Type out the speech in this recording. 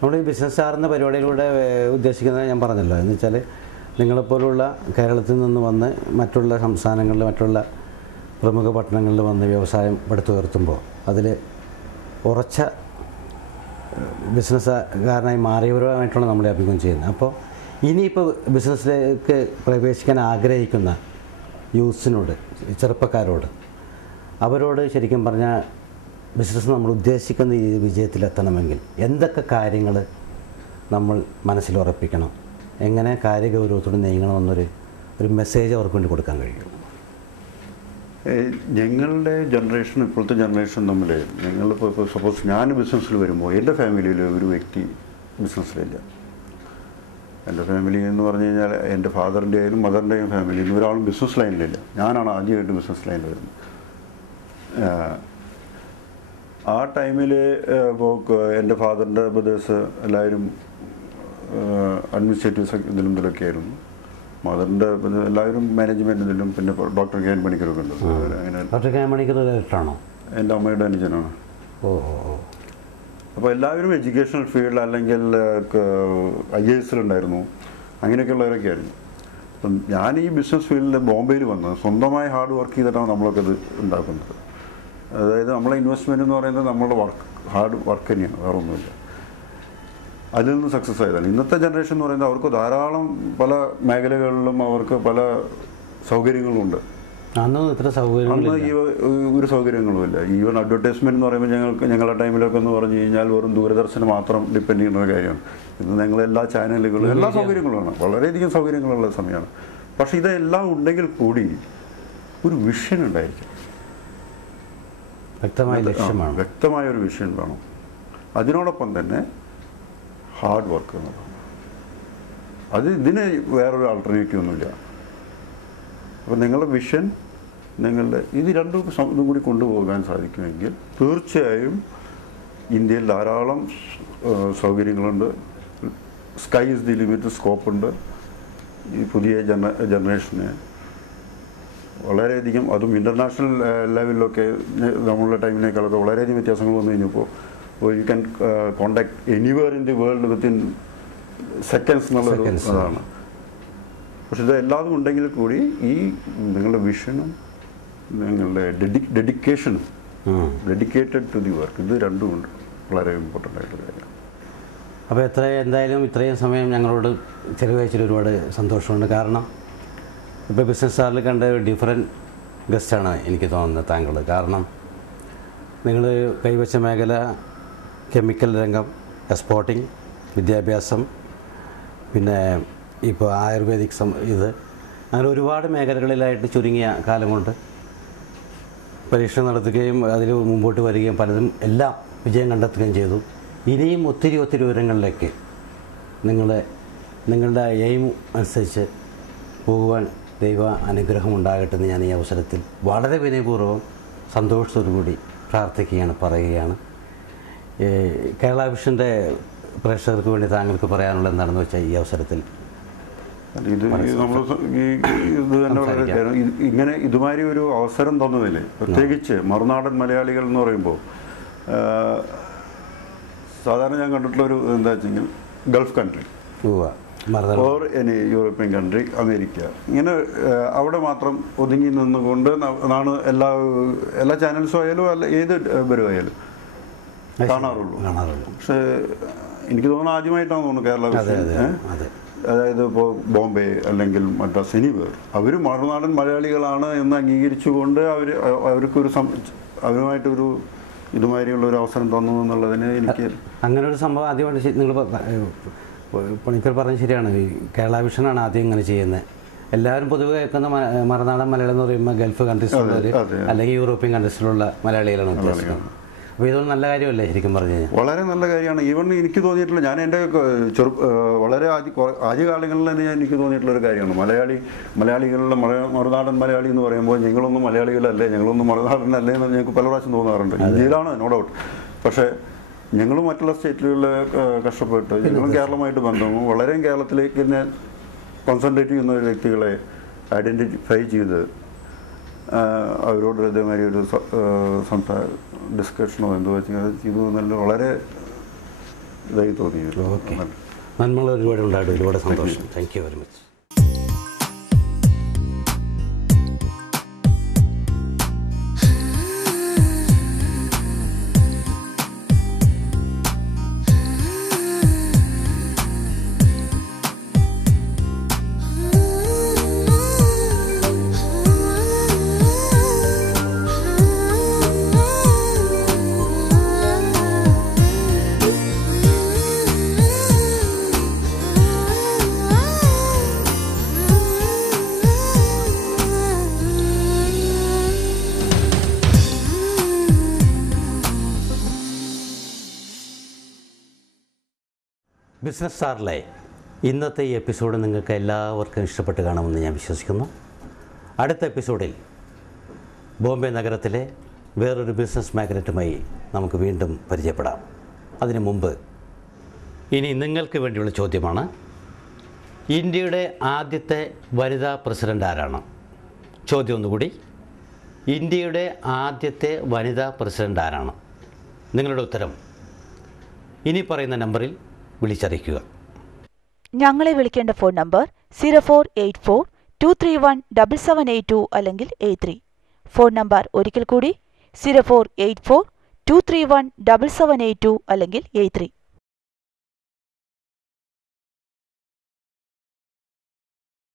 നമ്മൾ ഈ ബിസിനസ് ആർന്ന പരിപാടിയിലൂടെ ഉദ്ദേശിക്കുന്നത് ഞാൻ പറഞ്ഞല്ലോ, എന്ന് വെച്ചാൽ നിങ്ങളെപ്പോലുള്ള കേരളത്തിൽ നിന്ന് വന്ന് മറ്റുള്ള സംസ്ഥാനങ്ങളിൽ മറ്റുള്ള പ്രമുഖ പട്ടണങ്ങളിൽ വന്ന് വ്യവസായം പടുത്തുയർത്തുമ്പോൾ അതിൽ ഉറച്ച ബിസിനസ്സുകാരനായി മാറിയവരുമായിട്ടാണ് നമ്മളെ അഭിമുഖം ചെയ്യുന്നത്. അപ്പോൾ ഇനിയിപ്പോൾ ബിസിനസ്സിലേക്ക് പ്രവേശിക്കാൻ ആഗ്രഹിക്കുന്ന യൂത്ത്സിനോട്, ചെറുപ്പക്കാരോട്, അവരോട് ശരിക്കും പറഞ്ഞാൽ ബിസിനസ് നമ്മൾ ഉദ്ദേശിക്കുന്ന ഈ വിജയത്തിലെത്തണമെങ്കിൽ എന്തൊക്കെ കാര്യങ്ങൾ നമ്മൾ മനസ്സിൽ ഉറപ്പിക്കണം, എങ്ങനെ കാര്യഗൗരവത്തോട് നീങ്ങണമെന്നൊരു മെസ്സേജ് അവർക്ക് വേണ്ടി കൊടുക്കാൻ കഴിയും? ഞങ്ങളുടെ ജനറേഷൻ ഇപ്പോഴത്തെ ജനറേഷൻ തമ്മിൽ, ഞങ്ങളിപ്പോൾ സപ്പോസ് ഞാൻ ബിസിനസ്സിൽ വരുമ്പോൾ എൻ്റെ ഫാമിലിയിൽ ഒരു വ്യക്തി ബിസിനസ്സിലില്ല. എൻ്റെ ഫാമിലി എന്ന് പറഞ്ഞു കഴിഞ്ഞാൽ എൻ്റെ ഫാദറിൻ്റെ ആയാലും മദറിൻ്റെയും ഫാമിലിയിൽ നിന്ന് ഒരാളും ബിസിനസ് ലൈനിലില്ല. ഞാനാണ് ആദ്യമായിട്ട് ബിസിനസ് ലൈനിൽ വരുന്നത്. ആ ടൈമിൽ ഇപ്പോൾ എൻ്റെ ഫാദറിൻ്റെ ബ്രദേഴ്സ് എല്ലാവരും അഡ്മിനിസ്ട്രേറ്റീവ് ഇതിലൊക്കെ ആയിരുന്നു. മദറിൻ്റെ എല്ലാവരും മാനേജ്മെൻറ്റ് ഇതിലും, പിന്നെ ഡോക്ടർ കെ എൻ പണിക്കരൊക്കെ ഉണ്ട്. അങ്ങനെ ഡോക്ടർ കെ എൻ പണിക്കർ ഡയറക്ടറാണോ? എൻ്റെ അമ്മയുടെ അനുജനാണ്. ഓ. അപ്പോൾ എല്ലാവരും എഡ്യൂക്കേഷണൽ ഫീൽഡ് അല്ലെങ്കിൽ IAS-ലുണ്ടായിരുന്നു, അങ്ങനെയൊക്കെയുള്ളവരൊക്കെ ആയിരുന്നു. അപ്പം ഞാൻ ഈ ബിസിനസ് ഫീൽഡിൽ ബോംബെയിൽ വന്നത് സ്വന്തമായി ഹാർഡ് വർക്ക് ചെയ്തിട്ടാണ് നമ്മളൊക്കെ ഇത് ഉണ്ടാക്കുന്നത്. അതായത് നമ്മളെ ഇൻവെസ്റ്റ്മെൻറ്റ് എന്ന് പറയുന്നത് നമ്മളുടെ ഹാർഡ് വർക്ക് തന്നെയാണ്, വേറെ ഒന്നുമില്ല. അതിൽ നിന്ന് സക്സസ് ആയതാണ്. ഇന്നത്തെ ജനറേഷൻ എന്ന് പറയുന്നത് അവർക്ക് ധാരാളം പല മേഖലകളിലും അവർക്ക് പല സൗകര്യങ്ങളുമുണ്ട്. അന്ന് ഇത്ര അന്ന് ഈ ഒരു സൗകര്യങ്ങളുമില്ല. ഈവൻ അഡ്വർടൈസ്മെൻറ്റ് എന്ന് പറയുമ്പോൾ ഞങ്ങളുടെ ടൈമിലൊക്കെ എന്ന് പറഞ്ഞു കഴിഞ്ഞാൽ വെറും ദൂരദർശനം മാത്രം ഡിപ്പെൻഡ് ചെയ്യുന്ന ഒരു കാര്യമാണ്. ഇന്ന് ഞങ്ങളെല്ലാ ചാനലുകളും എല്ലാ സൗകര്യങ്ങളുമാണ്, വളരെയധികം സൗകര്യങ്ങളുള്ള സമയമാണ്. പക്ഷേ ഇതെല്ലാം ഉണ്ടെങ്കിൽ കൂടി ഒരു വിഷൻ ഉണ്ടായിരിക്കും, വ്യക്തമായ ഒരു വിഷൻ വേണം. അതിനോടൊപ്പം തന്നെ ഹാർഡ് വർക്ക് എന്നുള്ളതാണ്. ഇതിന് വേറൊരു ആൾട്ടർനേറ്റീവ് ഒന്നുമില്ല. അപ്പോൾ നിങ്ങളുടെ വിഷൻ, നിങ്ങളുടെ ഇത് രണ്ടും ഇതും കൂടി കൊണ്ടുപോകാൻ സാധിക്കുമെങ്കിൽ തീർച്ചയായും ഇന്ത്യയിൽ ധാരാളം സൗകര്യങ്ങളുണ്ട്. സ്കൈ ഇസ് ദി ലിമിറ്റ്, സ്കോപ്പുണ്ട്. ഈ പുതിയ ജനറേഷന് വളരെയധികം, അതും ഇൻ്റർനാഷണൽ ലെവലിലൊക്കെ നമ്മളുടെ ടൈമിനേക്കാളൊക്കെ വളരെയധികം വ്യത്യാസങ്ങൾ വന്നു കഴിഞ്ഞപ്പോൾ you can contact anywhere in the world within seconds എന്നുള്ളൊരു അതാണ്. പക്ഷെ ഇതെല്ലാതും ഉണ്ടെങ്കിൽ കൂടി ഈ നിങ്ങളുടെ വിഷനും നിങ്ങളുടെ ഡെഡിക്കേഷനും, ഡെഡിക്കേറ്റഡ് ടു ദി വർക്ക്, ഇത് രണ്ടും ഉണ്ട്, വളരെ ഇമ്പോർട്ടൻ്റ് ആയിട്ടൊരു കാര്യം. അപ്പോൾ എന്തായാലും ഇത്രയും സമയം ഞങ്ങളോട് ചെലവഴിച്ചതിൽ ഒരുപാട് സന്തോഷമുണ്ട്. കാരണം ഇപ്പോൾ ബിസിനസ് സാറിൽ കണ്ട ഒരു ഡിഫറൻറ്റ് ഗസ്റ്റാണ് എനിക്ക് തോന്നുന്നത് താങ്കൾ. കാരണം നിങ്ങൾ കൈവച്ച മേഖല കെമിക്കൽ രംഗം, എക്സ്പോർട്ടിങ്, വിദ്യാഭ്യാസം, പിന്നെ ഇപ്പോൾ ആയുർവേദിക് ഇത്, അങ്ങനെ ഒരുപാട് മേഖലകളിലായിട്ട് ചുരുങ്ങിയ കാലം കൊണ്ട് പരീക്ഷണം നടത്തുകയും അതിൽ മുമ്പോട്ട് വരികയും പലതും എല്ലാം വിജയം കണ്ടെത്തുകയും ചെയ്തു. ഇനിയും ഒത്തിരി ഉയരങ്ങളിലേക്ക് നിങ്ങളുടെ എയിം അനുസരിച്ച് പോകുവാൻ ദൈവ അനുഗ്രഹം ഉണ്ടാകട്ടെ എന്ന് ഞാൻ ഈ അവസരത്തിൽ വളരെ വിനയപൂർവ്വം സന്തോഷത്തോടു കൂടി പ്രാർത്ഥിക്കുകയാണ്, പറയുകയാണ്. കേരള വിഷൻ്റെ പ്രേക്ഷകർക്ക് വേണ്ടി താങ്കൾക്ക് പറയാനുള്ള എന്താണെന്ന് വെച്ചാൽ ഈ അവസരത്തിൽ ഇങ്ങനെ ഇതുമാതിരി ഒരു അവസരം തന്നതില്ലേ, പ്രത്യേകിച്ച് മറുനാടൻ മലയാളികൾ എന്ന് പറയുമ്പോൾ സാധാരണ ഞാൻ കണ്ടിട്ടുള്ളൊരു എന്താ വെച്ചെങ്കിൽ Gulf country or any European country, America, ഇങ്ങനെ അവിടെ മാത്രം ഒതുങ്ങി നിന്നുകൊണ്ട് ആണ് എല്ലാ ചാനൽസും ആയാലും അല്ല ഏത് വരുമായാലും കാണാറുള്ളൂ. പക്ഷേ എനിക്ക് തോന്നുന്നു ആദ്യമായിട്ടാണ് തോന്നുന്നു കേരള വിഷയം, അതായത് ഇപ്പോൾ ബോംബെ അല്ലെങ്കിൽ മദ്രാസ്, എനിവേർ അവർ മറുനാടൻ മലയാളികളാണ് എന്ന് അംഗീകരിച്ചുകൊണ്ട് അവരുമായിട്ടൊരു ഇതുമാതിരിയുള്ള ഒരു അവസരം തന്നു എന്നുള്ളതിന് എനിക്ക് അങ്ങനെ ഒരു സംഭവം ആദ്യമായിട്ട് നിങ്ങൾ പണിക്കർ പറഞ്ഞത് ശരിയാണ്. ഈ കേരള വിഷനാണ് ആദ്യം ഇങ്ങനെ ചെയ്യുന്നത്. എല്ലാവരും പൊതുവെ കേൾക്കുന്ന മറുനാടൻ മലയാളം എന്ന് പറയുമ്പോൾ ഗൾഫ് കൺട്രീസിലുള്ളവർ അല്ലെങ്കിൽ യൂറോപ്യൻ കൺട്രീസിലുള്ള മലയാളികളാണ് ഉദ്ദേശിക്കുന്നത്. അപ്പോൾ ഇതൊരു നല്ല കാര്യമല്ലേ ശരിക്കും പറഞ്ഞു കഴിഞ്ഞാൽ? വളരെ നല്ല കാര്യമാണ്. ഈവൻ എനിക്ക് തോന്നിയിട്ടുള്ള, ഞാൻ എൻ്റെ വളരെ ആദ്യകാലങ്ങളിൽ തന്നെ എനിക്ക് തോന്നിയിട്ടുള്ളൊരു കാര്യമാണ് മലയാളികളുടെ മറുനാടൻ മലയാളി എന്ന് പറയുമ്പോൾ ഞങ്ങളൊന്നും മലയാളികളല്ലേ, ഞങ്ങളൊന്നും മറുനാടനല്ലേ എന്ന് ഞങ്ങൾക്ക് പല പ്രാവശ്യം തോന്നാറുണ്ട്. ഇന്ത്യയിലാണ് നോ ഡൗട്ട്. പക്ഷേ ഞങ്ങൾ മറ്റുള്ള സ്റ്റേറ്റുകളിൽ കഷ്ടപ്പെട്ട് ഞങ്ങളും കേരളമായിട്ട് ബന്ധവും വളരെ കേരളത്തിലേക്ക് തന്നെ കോൺസെൻട്രേറ്റ് ചെയ്യുന്ന വ്യക്തികളെ ഐഡൻറ്റിഫൈ ചെയ്ത് അവരോട് ഇതേമാതിരി ഒരു ഡിസ്കഷനോ എന്തോ വെച്ചാൽ ചെയ്തു എന്നുള്ള വളരെ ഇതായി തോന്നി. ഓക്കെ, നന്മകൾ ഒരുപാട് ഉണ്ടായിട്ട് ഒരുപാട് സന്തോഷം. Thank you very much. Business സ്റ്റാറിലെ ഇന്നത്തെ ഈ എപ്പിസോഡ് നിങ്ങൾക്ക് എല്ലാവർക്കും ഇഷ്ടപ്പെട്ട് കാണുമെന്ന് ഞാൻ വിശ്വസിക്കുന്നു. അടുത്ത എപ്പിസോഡിൽ ബോംബെ നഗരത്തിലെ വേറൊരു ബിസിനസ് മാഗ്നറ്റുമായി നമുക്ക് വീണ്ടും പരിചയപ്പെടാം. അതിനു മുമ്പ് ഇനി നിങ്ങൾക്ക് വേണ്ടിയുള്ള ചോദ്യമാണ്, ഇന്ത്യയുടെ ആദ്യത്തെ വനിതാ പ്രസിഡൻ്റ് ആരാണ്? ചോദ്യം ഒന്നുകൂടി, ഇന്ത്യയുടെ ആദ്യത്തെ വനിതാ പ്രസിഡൻ്റ് ആരാണ്? നിങ്ങളുടെ ഉത്തരം ഇനി പറയുന്ന നമ്പറിൽ വിളിച്ചറിയിക്കുക. ഞങ്ങളെ വിളിക്കേണ്ട ഫോൺ നമ്പർ 0484231778 അല്ലെങ്കിൽ 83. ഫോൺ നമ്പർ ഒരിക്കൽ കൂടി 0484231778 അല്ലെങ്കിൽ 83.